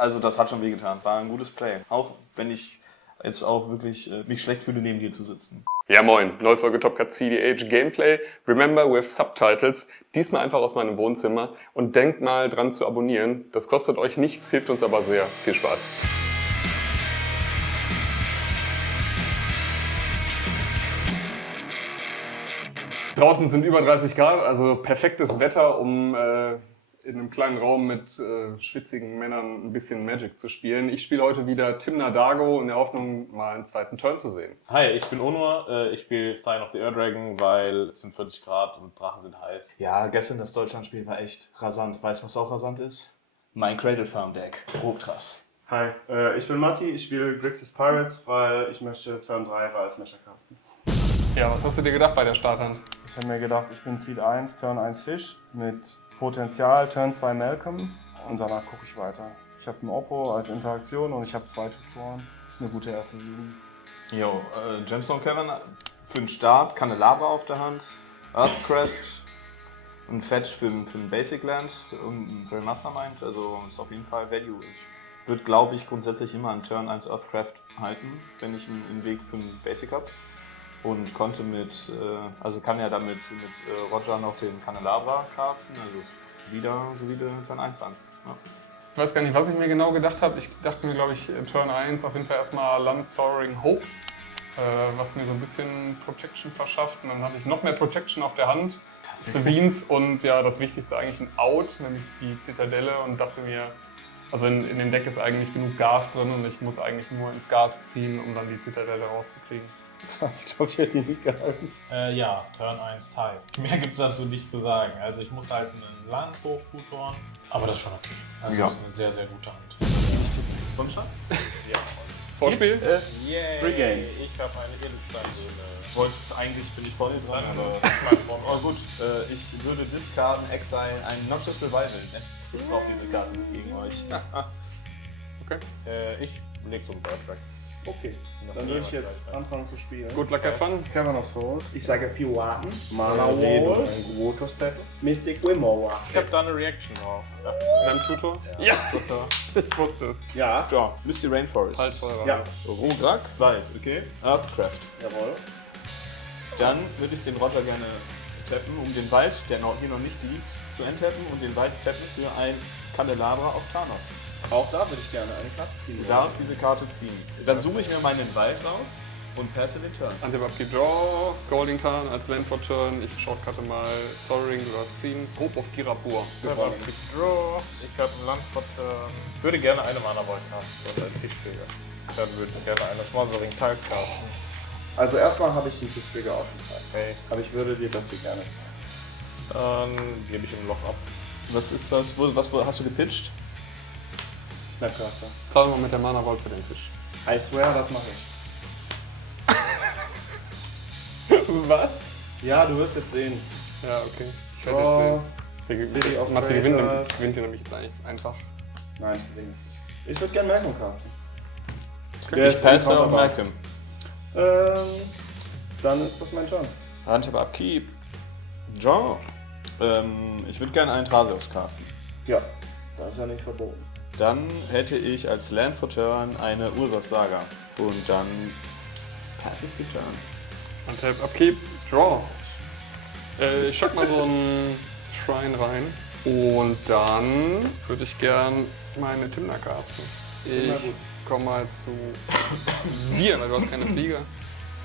Also das hat schon wehgetan. War ein gutes Play. Auch wenn ich jetzt auch wirklich mich schlecht fühle, neben dir zu sitzen. Ja moin, neue Folge Top Cut CDH Gameplay. Remember with Subtitles. Diesmal einfach aus meinem Wohnzimmer. Und denkt mal dran zu abonnieren. Das kostet euch nichts, hilft uns aber sehr. Viel Spaß. Draußen sind über 30 Grad, also perfektes Wetter, um in einem kleinen Raum mit schwitzigen Männern ein bisschen Magic zu spielen. Ich spiele heute wieder Timna Dago in der Hoffnung, mal einen zweiten Turn zu sehen. Hi, ich bin Onur. Ich spiele Sign of the Ur Dragon, weil es sind 40 Grad und Drachen sind heiß. Ja, gestern das Deutschlandspiel war echt rasant. Weißt du, was auch rasant ist? Mein Cradle Farm Deck. Rogtras. Hi, ich bin Matti, ich spiele Grixis Pirate, weil ich möchte Turn 3 als Mescher casten. Ja, was hast du dir gedacht bei der Starthand? Ich habe mir gedacht, ich bin Seed 1, Turn 1 Fisch mit Potenzial, Turn 2 Malcolm und danach gucke ich weiter. Ich habe einen Oppo als Interaktion und ich habe 2 Tutoren. Das ist eine gute erste 7. Jo, Gemstone Cavern für den Start, Candelabra auf der Hand, Earthcraft, ein Fetch für ein Basic Land und ein Mastermind. Also ist auf jeden Fall Value. Ich würde, glaube ich, grundsätzlich immer einen Turn 1 Earthcraft halten, wenn ich einen Weg für ein Basic habe. Und konnte also kann ja damit mit Roger noch den Candelabra casten, also ist solide Turn 1 an. Ja. Ich weiß gar nicht, was ich mir genau gedacht habe. Ich dachte mir, glaube ich, Turn 1 auf jeden Fall erstmal Land Soaring Hope, was mir so ein bisschen Protection verschafft. Und dann hatte ich noch mehr Protection auf der Hand, Sabines und ja, das Wichtigste eigentlich ein Out, nämlich die Zitadelle und dachte mir, also in dem Deck ist eigentlich genug Gas drin und ich muss eigentlich nur ins Gas ziehen, um dann die Zitadelle rauszukriegen. Das glaube ich, hätte ich nicht gehalten. Ja, Turn 1 Type. Mehr gibt es dazu nicht zu sagen. Also ich muss halt einen Land hochtutoren, aber das ist schon okay. Also das ist eine sehr, sehr gute Hand. Function? Ja. Vorspiel? Es Yay! 3 Games. Ich habe eine Edelstein. Eigentlich bin ich vor dir dran, aber... Oh gut, ich würde discarden, exile, ein Noxious Revival. Ich brauche diese Karte nicht gegen euch. Okay. Ich leg so einen Birdtrack. Okay, dann würde ich jetzt anfangen zu spielen. Good luck, have fun. Cavern of Souls. Ich sage Piraten, Mana Wall, Wotos Battle. Mystic Wimmower. Ich habe da eine Reaction drauf. Dein Tutor? Ja! Tutor. Ich wusste es. Ja, Ja, Misty Rainforest. Halt voll. ja, Rograk, Wald, okay. Earthcraft. jawohl. Dann würde ich den Roger gerne tappen, um den Wald, der hier noch nicht liegt, zu enttappen und den Wald tappen für ein Candelabra auf Thanos. Auch da würde ich gerne eine Karte ziehen. Du darfst diese Karte ziehen. Dann suche ich mir meinen Wald raus und passe den Turn. Antibabki Draw, Golding Tarn als Land for Turn. Ich shortcutte mal Soaring, du hast Queen. Hope of Girapur. Gewonnen. Draw. Ich habe ein Land von Ich würde gerne eine Mana Void haben, so als Tischträger. Dann würde ich gerne eine Smothering Tile casten. Also erstmal habe ich den Trigger auf dem Teil. Okay. Aber ich würde dir das hier gerne zeigen. Dann gebe ich im Loch ab. Was ist das? Was hast du gepitcht? Snapcaster. Zahl mal mit der Mana Vault für den Tisch. I swear, das mache ich. Was? Ja, du wirst jetzt sehen. Ja, okay. Ich Draw. werde jetzt City of Mathe gewinnt Traitors. ihr nämlich jetzt eigentlich einfach. Nein, ich gewinne es nicht. Ich würde gerne Malcolm casten. Ich passe auf Malcolm. Dann ist das mein Turn. Handhabe Upkeep. Draw. Ich würde gerne einen Thrasios casten. Ja, das ist ja nicht verboten. Dann hätte ich als Land for Turn eine Ursas Saga. Und dann passe ich die Turn. Untap, Upkeep, Draw. Ich schock mal so einen Shrine rein. Und dann würde ich gern meine Timna casten. Ich komme mal zu dir, weil du hast keine Flieger.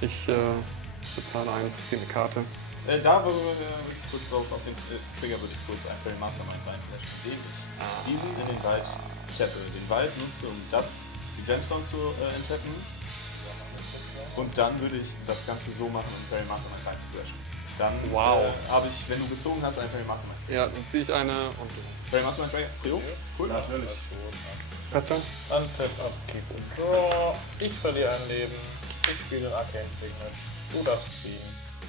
Ich bezahle 1, ziehe eine Karte. Da würde ich kurz drauf, auf den Trigger würde ich kurz einfach den Mastermind reinflashen, indem ich diesen in den Wald tappe. Den Wald nutze, um die Gemstone zu enttappen. Und dann würde ich das Ganze so machen, um Imperial Mastermind reinzuflashen. Dann habe ich, wenn du gezogen hast, ein Imperial Mastermind. Ja, dann ziehe ich eine und Imperial Mastermind Trigger? Jo, cool. Natürlich. passt dann. Untap, Upkeep und Draw. Ich verliere ein Leben. Ich spiele ein Arcane Signet. Du darfst ziehen.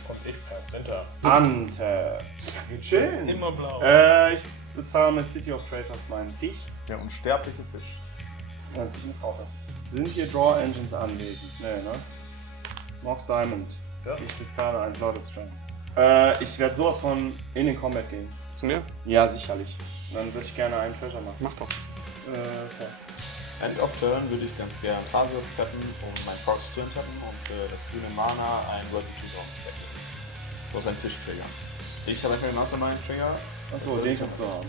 Und ich passe den Turn. Ante. Schön. Immer blau. Ich bezahle mit City of Traitors meinen Fisch. Der unsterbliche Fisch. Dann ziehe ich eine Karte. Sind hier Draw Engines anwesend? Nee, ne? Mox Diamond. Ja. Ich discarde ein Blooded Strain. Ich werde sowas von in den Combat gehen. Zu mir? Ja, sicherlich. Dann würde ich gerne einen Treasure machen. Mach doch. Pass. End of Turn würde ich ganz gern Thrasios tappen und mein Fox Twin tappen und für das grüne Mana ein Worthy to Draw stacken. Du hast einen Fisch-Trigger. Ich habe einen Mastermind-Trigger. Achso, den kannst du haben.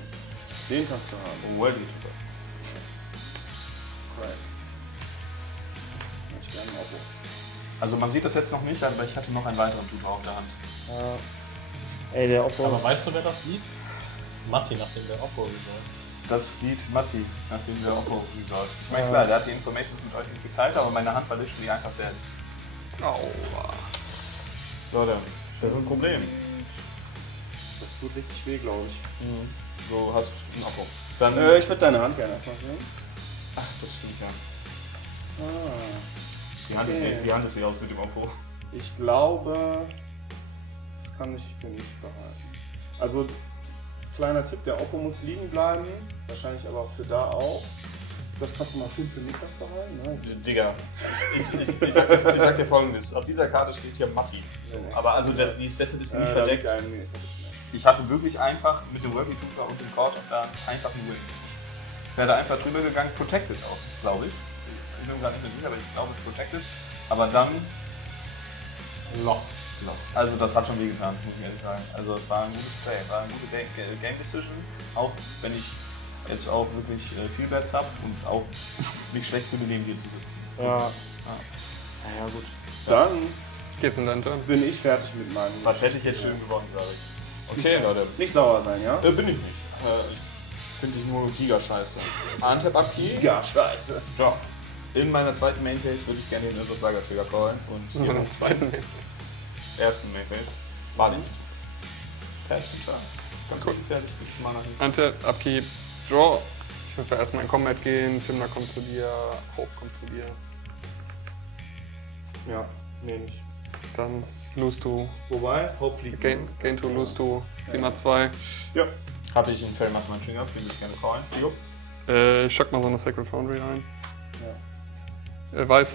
Den kannst du haben. Worthy to Draw. Right. Ich gerne ein Oppo. Also man sieht das jetzt noch nicht, aber ich hatte noch einen weiteren Tutor auf der Hand. Ey, der Oppo. Aber weißt du, wer das sieht? Matti, nachdem der Oppo gesagt. Das sieht Matti, nachdem der Oppo rüber. Ich meine, klar, der hat die Informations mit euch nicht geteilt, aber meine Hand war literally einfach dead. Aua. Leute, das ist ein Problem. Das tut richtig weh, glaube ich. Du hast ein Oppo. Dann, Ich würde deine Hand gerne erstmal sehen. ach, das stimmt ja. Ah, Die Hand ist hier aus mit dem Oppo. ich glaube, das kann ich für mich behalten. Also, kleiner Tipp, der Oppo muss liegen bleiben. Wahrscheinlich aber auch für da auch. Das kannst du mal schön für Niklas behalten. Ne? Digga, ich sag dir folgendes. Auf dieser Karte steht hier Matti. So, aber also deshalb ist sie nicht verdeckt. Ich hatte wirklich einfach mit dem Working Tutor und dem Court da einfach einen Win. Ich wäre da einfach drüber gegangen, Protected auch, glaube ich. Ich bin mir gar nicht mehr sicher, aber ich glaube Protected. Aber dann Loch. Also das hat schon wehgetan, muss ich ehrlich sagen. Also es war ein gutes Play, war eine gute Game Decision. Auch wenn ich jetzt auch wirklich viel Bets habe und auch nicht schlecht finde, neben dir zu sitzen. Ja. Ja, gut. Dann Geht's in deinen Turn? bin ich fertig mit meinem. Was hätte ich jetzt schön gewonnen, sage ich. Okay, Nicht- Leute. Nicht sauer sein, ja? Bin ich nicht. Finde ich nur Giga-Scheiße. Untap Upkey. Ja, scheiße. Ja. In meiner zweiten Maincase würde ich gerne den Ursus Saga Trigger callen und In hier meinem zweiten Weg. ersten Maincase. Balist. Pass den Turn. Ganz Cool. ungefährlich, dieses Mana hin. Untap, Upkeep, Draw. Ich würde erstmal in Combat gehen. Timna kommt zu dir. Hope kommt zu dir. Ja, nee, nicht. Dann lose to. Wobei, hopefully. Gain to, lose to. Zieh mal 2. Ja. Habe ich einen Fairy Mastermind Trigger, den würde ich gerne callen. Jo. Ich schock mal so eine Sacred Foundry ein. Ja. Weiß,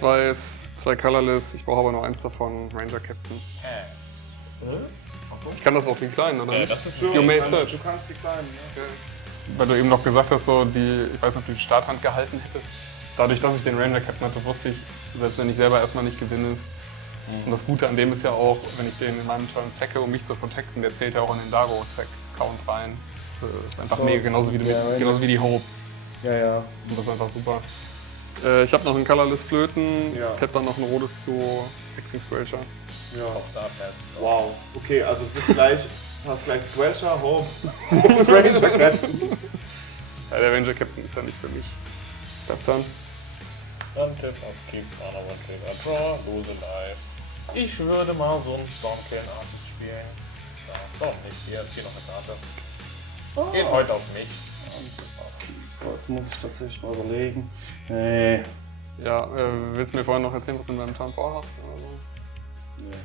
2 Colorless. Ich brauche aber nur eins davon. Ranger Captain. Ich kann das auch den kleinen, oder? Ja, nicht? das ist You may du search. kannst die kleinen, ne? Weil du eben noch gesagt hast, so die, ich weiß nicht, ob du die Starthand gehalten hättest. Dadurch, dass ich den Ranger Captain hatte, wusste ich, selbst wenn ich selber erstmal nicht gewinne. Und das Gute an dem ist ja auch, wenn ich den in meinem Turn sacke, um mich zu protecten, der zählt ja auch in den Dago-Sack-Count rein. Das ist einfach So, mega, genauso wie, genauso wie die Hope. Ja, ja. Und das ist einfach super. Ich habe noch einen Colorless Flöten, Ja. ich hätte dann noch ein rotes zu Hexing Squelcher. Ja. Da Pass. Wow. Okay, also du bist gleich, hast gleich Squelcher, Hope und Ranger Captain. Ja, der Ranger Captain ist ja nicht für mich. Das dann. Dann Tipp auf Keep, Mana One Trigger, Draw, lose Life. Ich würde mal so einen Stormcane Artist spielen. Ja, doch nicht, hier noch eine Karte. Geht heute auf mich. So, jetzt muss ich tatsächlich mal überlegen. Nee. Ja, willst du mir vorher noch erzählen, was du in deinem Turn vorhast? Oder so? Nee.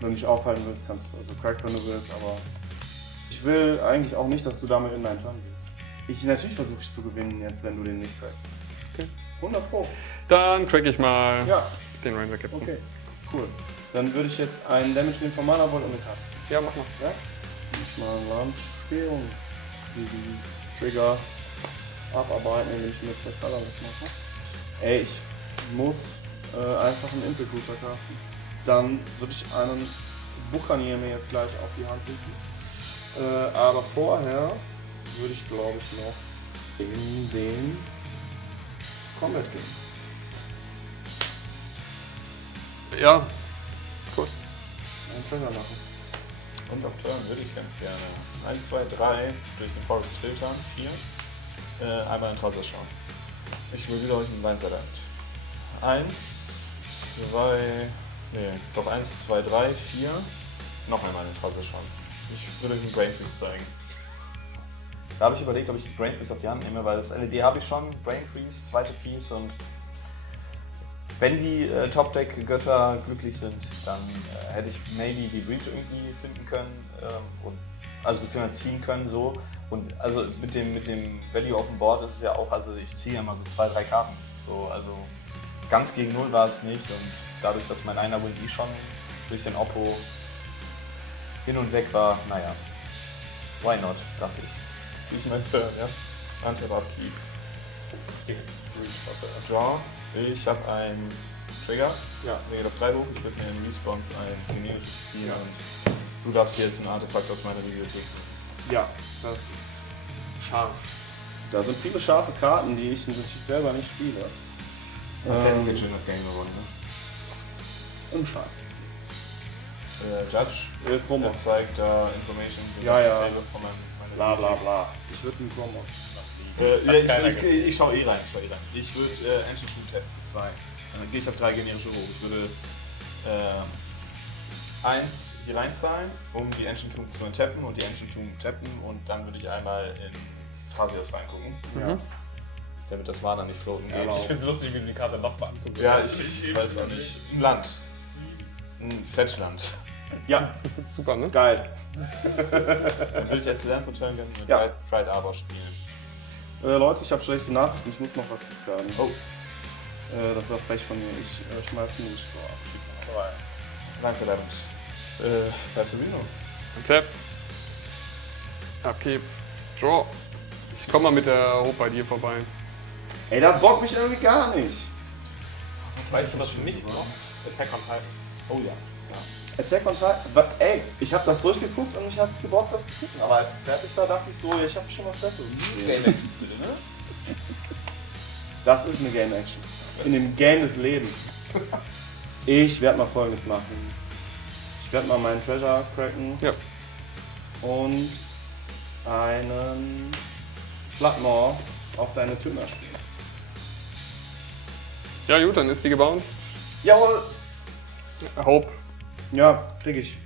Wenn du mich aufhalten willst, kannst du. Also crack, wenn du willst, aber ich will eigentlich auch nicht, dass du damit in deinen Turn gehst. Natürlich versuche ich zu gewinnen jetzt, wenn du den nicht trackst. Okay. 100 Pro. Dann crack ich mal Ja, den Ranger Captain. okay. Cool. Dann würde ich jetzt einen Damage nehmen von Mana Vault und eine Karte ziehen. Ja, mach mal. Ja? Wenn ich mal ein Land spiele und diesen Trigger abarbeiten, indem ich mir 2 Colorless mache. Ey, ich muss einfach einen Impel-Router casten. Dann würde ich einen Buccaneer mir jetzt gleich auf die Hand sitzen. Aber vorher würde ich, glaube ich, noch in den Combat gehen. Ja, cool. Einen Trigger machen. Und auf Turn würde ich ganz gerne 1, 2, 3 durch den Forest filtern, 4. Einmal in Trauser schauen. Ich will wieder euch einen Blindside Act. 1, 2, nee, doch 1, 2, 3, 4. Noch einmal in den Trauser schauen. Ich würde euch einen Brain Freeze zeigen. Da habe ich überlegt, ob ich das Brain Freeze auf die Hand nehme, weil das LED habe ich schon, Brain Freeze, zweite Piece und wenn die Top-Deck-Götter glücklich sind, dann hätte ich maybe die Breach irgendwie finden können und also beziehungsweise ziehen können so. Und also mit dem Value auf dem Board ist es ja auch, also ich ziehe immer so 2, 3 Karten. So, also ganz gegen 0 war es nicht und dadurch, dass mein einer Win schon durch den Oppo hin und weg war, naja, why not, dachte ich. Diesmal Turn, ja. Untap Upkeep. Jetzt Draw. Ich habe einen Trigger. Ja. Negative auf 3 hoch. Ich würde mir in Response ein generisches ziehen. Ja. Und du darfst jetzt ein Artefakt aus meiner Bibliothek suchen. Ja, das ist scharf. Da sind viele scharfe Karten, die ich natürlich selber nicht spiele. Ten Kitchen hat Game gewonnen, ne? Und Scheiß jetzt. Judge. Chromox. Zeigt da Information. Ja, ja. Von meine Bla bla bla. Ich würde einen Chromox. Ich schau eh rein. Ich würde Ancient Tomb tappen für 2. Dann gehe ich auf 3 generische hoch. Ich würde 1 hier reinzahlen, um die Ancient Tomb zu tappen und die Ancient Tomb tappen und dann würde ich einmal in Trasios reingucken, Ja. damit das Mana nicht floaten geht. Ich finde es lustig, wie du die Karte nochmal anguckst. Ja, ich weiß auch nicht. Ein Land. Ein Fetchland. Ja, Super, ne? geil. Dann würde ich als Land for Turn gerne mit Ja. Tried Arbor spielen. Leute, ich habe schlechte Nachrichten. Ich muss noch was discarden. Oh, Das war frech von mir. Ich schmeiß einen Score ab. Lines 11. Weißt du wie noch? Tap. Upkeep. Draw. Ich komm mal mit der Hope bei dir vorbei. Ey, das bockt mich irgendwie gar nicht. Weißt du, was für mich noch? Attack on Titan. Oh ja. Attack on Titan. Ey, ich habe das durchgeguckt und mich hat es gebockt, das zu gucken. Aber als ich fertig war, dachte ich so, ich habe schon was Besseres gesehen. Game Action Spiele, ne? Das ist eine Game Action. In dem Game des Lebens. Ich werde mal Folgendes machen. Ich werde mal meinen Treasure cracken. Ja. Und einen Floodmore auf deine Tümer spielen. Ja gut, dann ist die gebounced. Jawohl! Hope. Ja, krieg ich.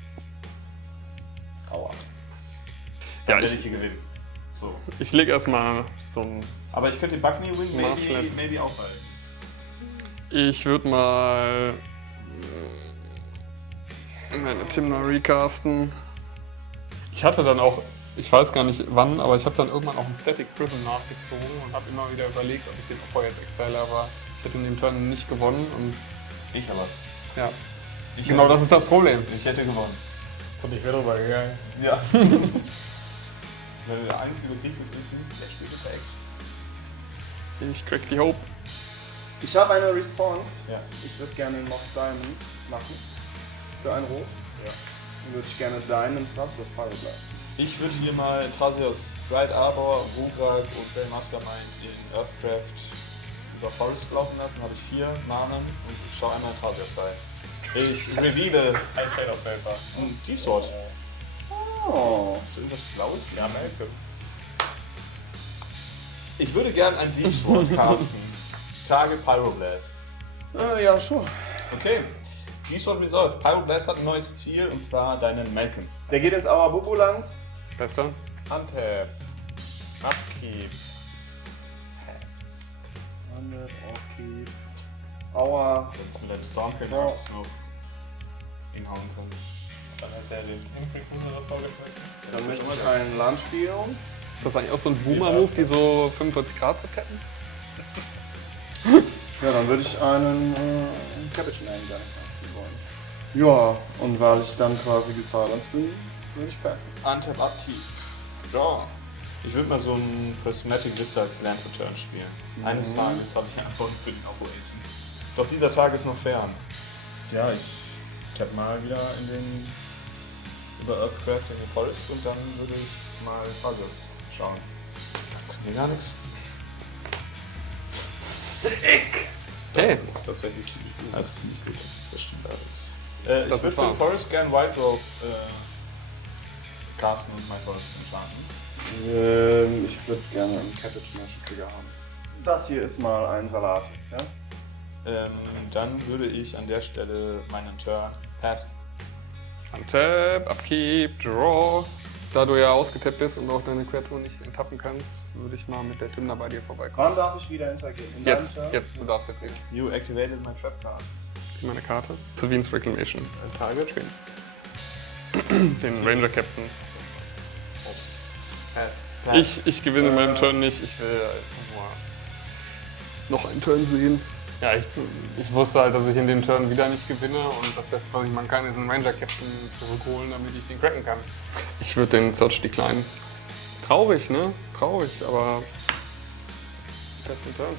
Aua. Dann Ja, werde ich hier gewinnen. So. Ich leg erstmal so ein. Aber ich könnte den Bugny Win Marshlands. maybe auch halten. Ich würde mal meine Timna recasten. Ich hatte dann auch, ich weiß gar nicht wann, aber ich habe dann irgendwann auch einen Static Prism nachgezogen und habe immer wieder überlegt, ob ich den Opfer jetzt exile, aber ich hätte in dem Turn nicht gewonnen und Ich aber. ja, Ich genau hätte- das ist das Problem. Ich hätte gewonnen. Und ich wäre drüber gegangen. Ja. Wenn du der Einzige kriegst, ist Wissen, der spielt Effekt. Ich crack die Hope. Ich habe eine Response. Ja. Ich würde gerne einen Mox Diamond machen. Für ein Rot. Ja. Dann würde ich gerne deinen Trust of Pyroblast. Ich würde hier mal Trasios Dried Arbor, Rugrak und Grey Mastermind in Earthcraft über Forest laufen lassen. Habe ich 4 Manen und ich schaue einmal in Trasios rein. Ich reveale Ein Plane of Paper. ein Deep Sword. Oh. Hast du irgendwas Blaues? Ja, Malcolm. Ich würde gern ein Deep Sword casten. Target Pyroblast. Ja, schon. Okay. Deep Sword Resolve. Pyroblast hat ein neues Ziel und zwar deinen Malcolm. Der geht ins Awabubu-Land. Besser? Untap. Upkeep. 100, okay. Aua. Wenn es mit einem Stormcrash Ja. Artist noch hinhauen kann. Dann hat der den Imprint vorgeschlagen. Dann möchte ich einen Land spielen. Ist das eigentlich auch so ein Boomer-Move, die so 45 Grad zu cappen? Ja, dann würde ich einen Cabbage Man gerne casten wollen. Ja, und weil ich dann quasi gesilenced bin, würde ich passen. Untap Upkeep. Draw. Ich würde mal so ein Prismatic Vista als Land Return spielen. Eines Tages habe ich einen Antwort für den Operation. Doch dieser Tag ist noch fern. Ja, ich tapp mal wieder in den über Earthcraft in den Forest und dann würde ich mal Trasios schauen. Da kommt mir gar nichts. Hey, Tatsächlich das ist ziemlich gut. Das stimmt allerdings. Ich Das würde ist für wahr. den Forest gern White Grove casten und mein Forest enchanten. Ich würde gerne einen Cabbage Nation Trigger haben. Das hier ist mal ein Salat jetzt, ja? Dann würde ich an der Stelle meinen Turn passen. Untap, Upkeep, Draw. Da du ja ausgetappt bist und auch deine Kreatur nicht enttappen kannst, würde ich mal mit der Timna bei dir vorbeikommen. Wann darf ich wieder interagieren? In Jetzt, deinem Turn? jetzt, du darfst jetzt wieder. You activated my trap card. Zieh meine Karte. Savines Reclamation. Target? Den Ranger Captain. Pass. Ich gewinne in meinem Turn nicht. Ich will noch einen Turn sehen. Ja, ich wusste halt, dass ich in dem Turn wieder nicht gewinne und das Beste, was ich machen kann, ist einen Ranger Captain zurückholen, damit ich den cracken kann. Ich würde den Search decline. Traurig, ne? Traurig, aber Test den Turn.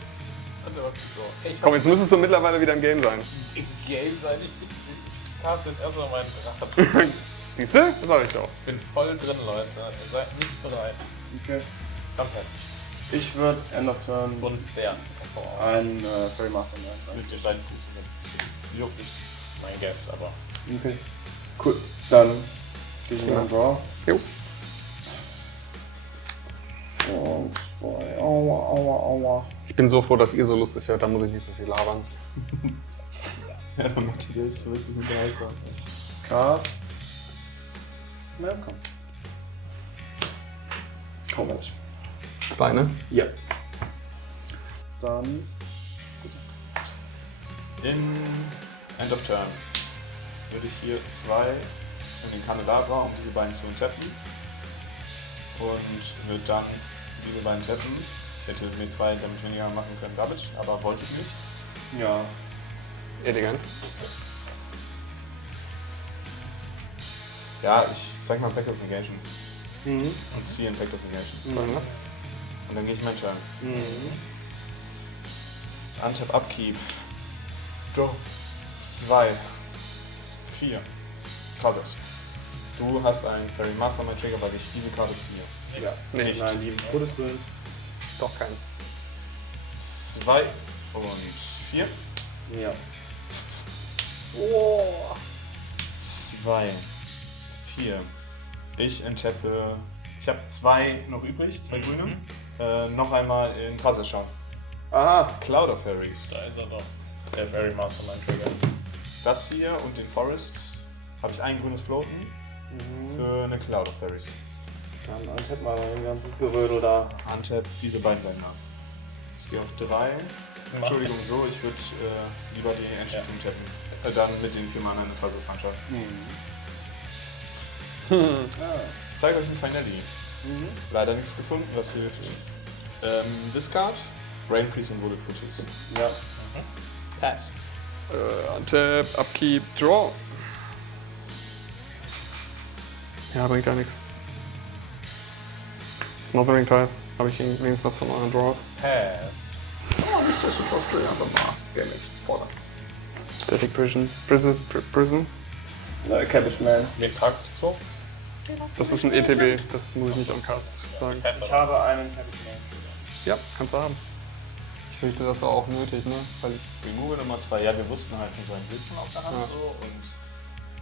Warte, warte, so. Hey, ich Komm, jetzt müsstest du mittlerweile wieder im Game sein. im Game sein. Ich caste jetzt erstmal meinen Drachen. Siehst du? Das sag ich doch. Ich bin voll drin, Leute. Ihr seid nicht bereit. Okay. Fantastisch. Ich würde End of Turn Und Bären. ein Fairy Master nehmen. Mit den beiden Fuß. Juckt nicht. Mein Guess, aber. Okay. Cool. Dann gehe ich in meinen Draw. Jo. Und zwei. Aua, aua, aua. Ich bin so froh, dass ihr so lustig seid, da muss ich nicht so viel labern. Ja, Mutti, der ist wirklich unterhaltsam. Cast. Malcolm. Comment. 2, ne? Ja. Dann. In End of Turn würde ich hier 2 in den Candelabra, um diese beiden zu tappen. Und würde dann diese beiden tappen. Ich hätte mir 2 damit weniger machen können, Garbage, aber wollte ich nicht. Ja. Elegant. Ja, ich zeig mal Pact of Negation Mhm. und ziehe ein Pact of Negation. Mhm. Und dann gehe ich meinen Turn. Mhm. Untap Upkeep. Draw. 2. 4. Kasus. Du hast einen Fairy Mastermind Trigger, weil ich diese Karte ziehe. Ja. Nee, Nicht. Nein, die würdest du jetzt. doch kein. 2 und 4. Ja. 2. 4. Ich enttappe. Ich habe 2 noch übrig, 2 grüne. Noch einmal in Kasus schauen. Aha. Cloud of Fairies. Da ist er doch. Der Fairy Mastermind Trigger. Das hier und den Forest habe ich ein grünes Floaten für eine Cloud of Fairies. Dann untap mal ein ganzes Gerödel da. Untap diese beiden bleiben da. Ich gehe auf 3. Entschuldigung, so, ich würde lieber die Enchanting tappen. Dann mit den 4 Mana eine Tasse anschauen. Ich zeige euch ein Finale. Leider nichts gefunden, was hilft. Discard, Brain Freeze und Bullet Fruities. Ja. Pass. Untap, Upkeep, Draw. Ja, bringt gar nichts. Smothering Tide. Habe ich wenigstens was von euren Draws? Pass. Oh, nichtsdestotrotz will ich einfach mal Damage spoilern. Static Prison. Prison. Cabbage Man. Mir tagt so. Das ist ein ETB, das muss ich nicht am Cast sagen. Ich habe einen Cabbage Man. Ja, kannst du haben. Ich fürchte, das war auch nötig, ne? Weil ich Remove Nummer 2, ja, wir wussten halt von seinen Bildern auf der Hand Ja. so und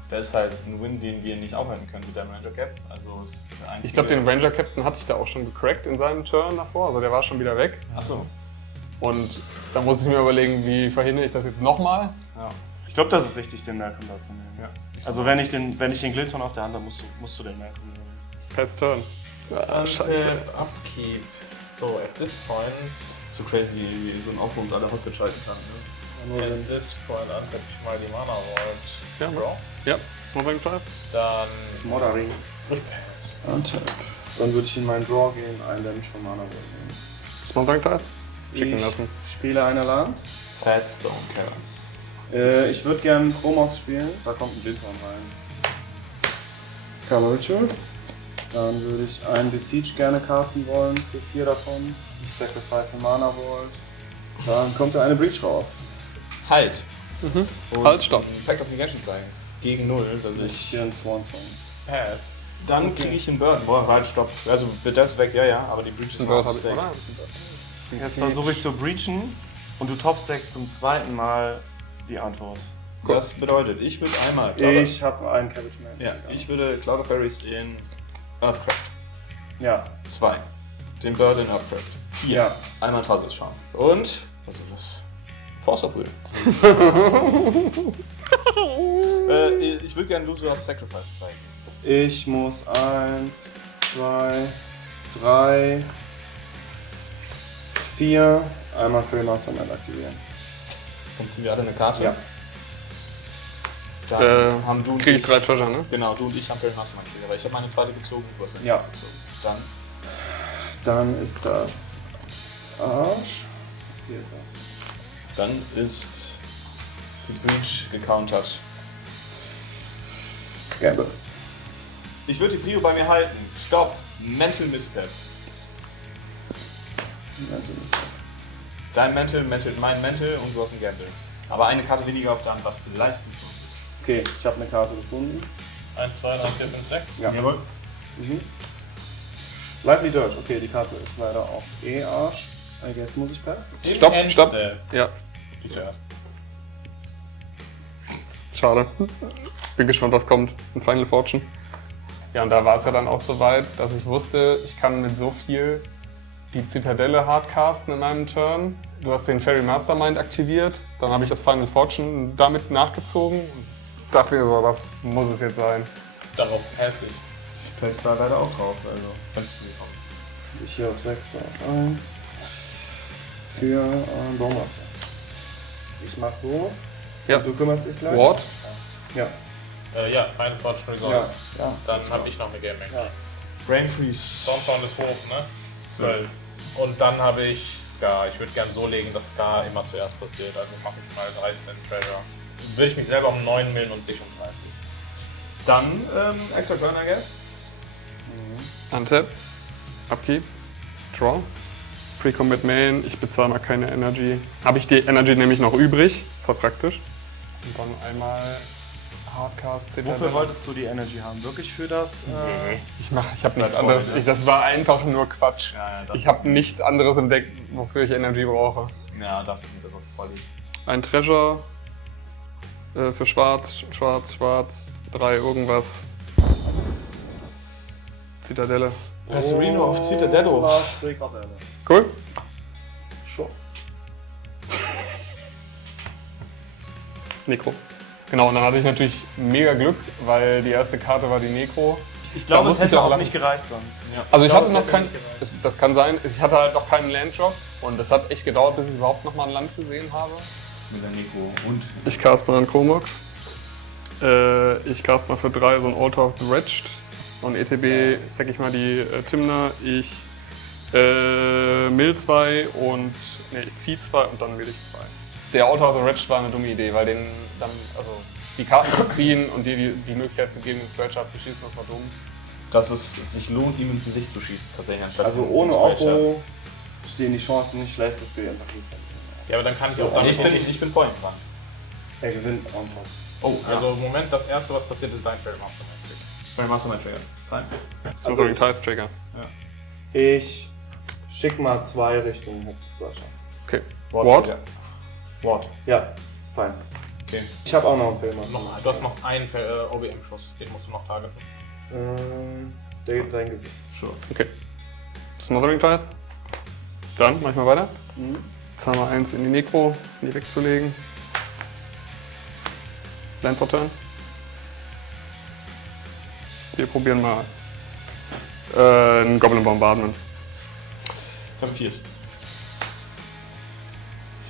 da ist halt ein Win, den wir nicht aufhalten können mit deinem Ranger Cap. Also es ist der einzige. Ich glaube, den Ranger Captain hatte ich da auch schon gecrackt in seinem Turn davor, also der war schon wieder weg. Achso. Und da muss ich mir überlegen, wie verhindere ich das jetzt nochmal? Ja. Ich glaube, das ist wichtig, den Malcolm da zu nehmen. Ja. Also wenn ich den Glinton auf der Hand habe, musst du den Malcolm nehmen. Pass Turn. Ah, scheiße. Upkeep. So, at this point. So crazy, wie so ein Aufbau uns alle Hostage halten kann. Ne? At this point untapp ich mal die Mana Vault. Ja, Draw. Ja, Smothering Tide. Dann. Schmoddering. Pass. Untap. Dann würde ich in meinen Draw gehen, einen Damage von Mana nehmen. Smothering Tide. Schicken Ich lassen. spiele eine Land. Sadstone Caverns. Ich würde gerne Chromox spielen. Da kommt ein Glinton rein. Cavalry. Dann würde ich einen Besiege gerne casten wollen für 4 davon. Ich sacrifice eine Mana Vault. Dann kommt da eine Breach raus. Halt! Und Halt, stopp. ein Pact of Negation zeigen. Gegen 0, dass Ich ich. hier einen Swan Song. Pass. Dann kriege ich einen Burn. Boah, halt, stopp. Also das ist weg, ja, aber die Breach ist Ein noch Bird auf habe ich, Stack. oder? Jetzt versuche ich zu breachen und du topstackst zum zweiten Mal die Antwort. Das bedeutet, ich würde einmal. Ich habe einen Cabbage Man. Ja, ich würde Cloud of Fairies in Earthcraft. Ja. 2. Den Bird in Earthcraft. 4. Ja. Einmal Tarsus schauen. Und, was ist es? Force of Will. Ich würde gerne Lucius Sacrifice zeigen. Ich muss 1, 2, 3, 4 einmal Fairy Mastermind aktivieren. Dann ziehen wir alle eine Karte. Ja. Dann haben du und Kriege ich 3 Treasure, ne? Genau, du und ich haben Fairy Mastermind gekriegt, aber ich habe meine zweite gezogen, du hast eine Ja. zweite gezogen. Dann Dann ist das Arsch. Was ist hier das? Dann ist die Breach gecountert. Gamble. Ich würde die Prio bei mir halten. Stopp! Mental Misstep. Dein Mantle mantelt mein Mantle und du hast ein Gamble. Aber eine Karte weniger auf der Hand, was vielleicht gut ist. Okay, ich habe eine Karte gefunden. 1, 2, 3, 4, 5, 6. Ja. Jawohl. Mhm. Lively Dirge, okay, die Karte ist leider auch Arsch. I guess muss ich passen. Stopp, stopp. Ja, Die zuerst. schade. Bin gespannt, was kommt in Final Fortune. Ja, und da war es ja dann auch so weit, dass ich wusste, ich kann mit so viel die Zitadelle hardcasten in meinem Turn. Du hast den Fairy Mastermind aktiviert, dann habe ich das Final Fortune damit nachgezogen und dachte mir so, das muss es jetzt sein. Darauf passe ich. Ich place da leider auch drauf, also kannst du nicht kommen. Ich hier auf 6 auf 1 für Bowmaster. Ich mach so. Ja. Und du kümmerst dich gleich? Ward? Ja. Ja, Final Fortune Resolve. Ja. Ja. Dann habe ich noch eine Game Action. Ja. Brain Freeze. Stormsound ist hoch, ne? 12. Und dann habe ich Scar. Ich würde gern so legen, dass Scar immer zuerst passiert. Also mache ich mal 13 Treasure. Würde ich mich selber um 9 millen und dich um 30. Dann extra Turn, I guess. Untap, Upkeep, Draw, Pre-Combat Main, ich bezahle mal keine Energy. Habe ich die Energy nämlich noch übrig, voll praktisch. Und dann einmal Hardcast, Zitadelle. Wofür wolltest du die Energy haben? Wirklich für das? Ich habe nichts toll, anderes. ne? Das war einfach nur Quatsch. Ja, Ich habe nichts anderes entdeckt, wofür ich Energy brauche. Ja, dachte ich mir, dass das voll ist. Ein Treasure für Schwarz, Schwarz, Schwarz, 3 irgendwas. Zitadelle. Passerino auf Citadello. War schräg auf Erde. Cool. Schon. Necro. Genau, und dann hatte ich natürlich mega Glück, weil die erste Karte war die Necro. Ich glaube, Da es musste ich hätte auch auch lang- nicht gereicht sonst. Also ich glaube, hatte es noch hätte kein, nicht gereicht. das kann sein, ich hatte halt noch keinen Landdrop und es hat echt gedauert, bis ich überhaupt noch mal ein Land gesehen habe. Mit der Nico und Ich cast mal einen Chromox. Ich cast mal für 3 so ein Altar of the Wretched. Und ETB sack ich mal die Timna. Ich mill 2 und ich zieh 2 und dann will ich 2. Der Altar of the Wretched war eine dumme Idee, weil den dann, also die Karten zu ziehen und dir die Möglichkeit zu geben, den Scratcher abzuschießen, das war dumm. dass es sich lohnt, ihm ins Gesicht zu schießen, tatsächlich anstatt Also ins ohne Scratcher. Oppo stehen die Chancen nicht schlecht, dass wir einfach liefern. Ja, aber dann kann ich auch Und damit ich bin vor ihm dran. Er gewinnt on top. Oh, Also im Moment, das erste, was passiert, ist dein Fairy Mastermind. Mein Mastermind Trigger. Fein. Smothering Tithe Trigger. Ich schick mal 2 Richtung Hex Scratcher. Okay. Ward. Ward? Trigger. Ward. Ja, fein. Okay. Ich habe auch noch einen Film. Du hast noch einen OBM-Schuss, den musst du noch targeten. Der geht in dein Gesicht. Sure. Okay. Smothering Tithe. Dann mach ich mal weiter. Mhm. Jetzt haben wir 1 in die Necro, die wegzulegen. Land for Turn. Wir probieren mal einen Goblin Bombardment. Ich habe 4. Ich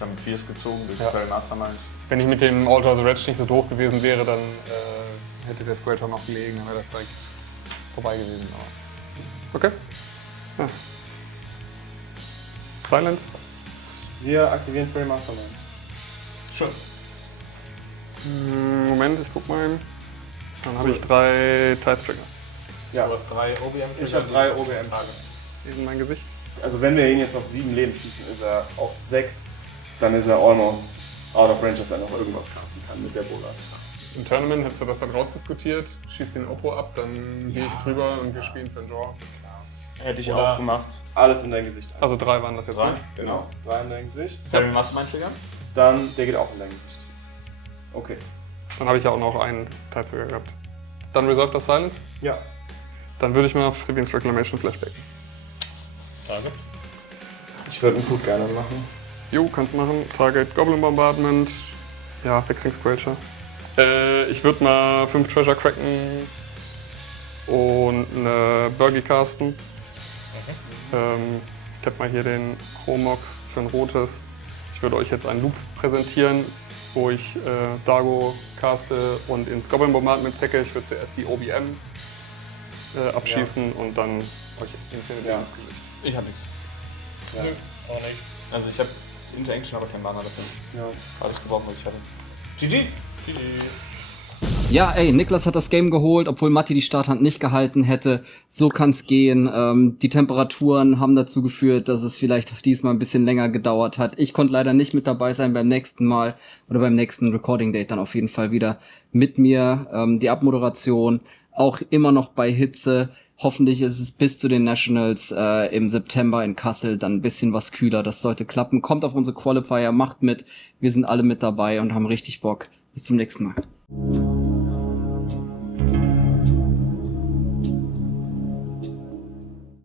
habe 4 gezogen durch Ja. Fairy Mastermind. Wenn ich mit dem Altar of the Wretched nicht so doof gewesen wäre, dann hätte der Scratcher noch gelegen, dann wäre das direkt vorbei gewesen. Aber okay. Ja. Silence. Wir aktivieren Fairy Mastermind. Schön. Moment, ich guck mal eben. Dann habe ich 3 Tithe Trigger. Ja, Du hast 3 OBM. ich habe 3 OBM. Hier in mein Gesicht. Also wenn wir ihn jetzt auf 7 Leben schießen, ist er auf 6. Dann ist er almost out of range, dass er noch irgendwas casten kann mit der Bola. Im Tournament hättest du das dann rausdiskutiert, schießt den Oppo ab, dann gehe ich drüber und wir spielen für einen Draw. Hätte ich Oder- auch gemacht. Alles in dein Gesicht. Also 3 waren das jetzt. 3. Ne? Genau. 3 in dein Gesicht. Fairy Mastermind Trigger. Dann, der geht auch in dein Gesicht. Okay. Dann habe ich ja auch noch einen Tithe Trigger gehabt. Dann Resolve das Silence. Ja. Dann würde ich mal Sibian's Reclamation Flashback. Target. Ich würde einen Food gerne machen. Jo, kannst machen. Target Goblin Bombardment. Ja, Vexing Scratcher. Ich würde mal 5 Treasure cracken und eine Burgie casten. Ich habe mal hier den Chromox für ein rotes. Ich würde euch jetzt einen Loop präsentieren, wo ich Dago caste und ins Goblin Bombardment zecke. Ich würde zuerst die OBM abschießen und dann euch Infinity Ja. ins Gesicht. Ich habe nichts. Ja. Nö, auch nicht. Also ich habe Interaction, aber kein Mana dafür. Ja. Alles gebraucht, was ich hatte. GG! GG. Ja, ey, Niklas hat das Game geholt, obwohl Matti die Starthand nicht gehalten hätte. So kann's gehen. Die Temperaturen haben dazu geführt, dass es vielleicht diesmal ein bisschen länger gedauert hat. Ich konnte leider nicht mit dabei sein beim nächsten Mal oder beim nächsten Recording-Date dann auf jeden Fall wieder mit mir. Die Abmoderation auch immer noch bei Hitze. Hoffentlich ist es bis zu den Nationals im September in Kassel dann ein bisschen was kühler. Das sollte klappen. Kommt auf unsere Qualifier, macht mit. Wir sind alle mit dabei und haben richtig Bock. Bis zum nächsten Mal.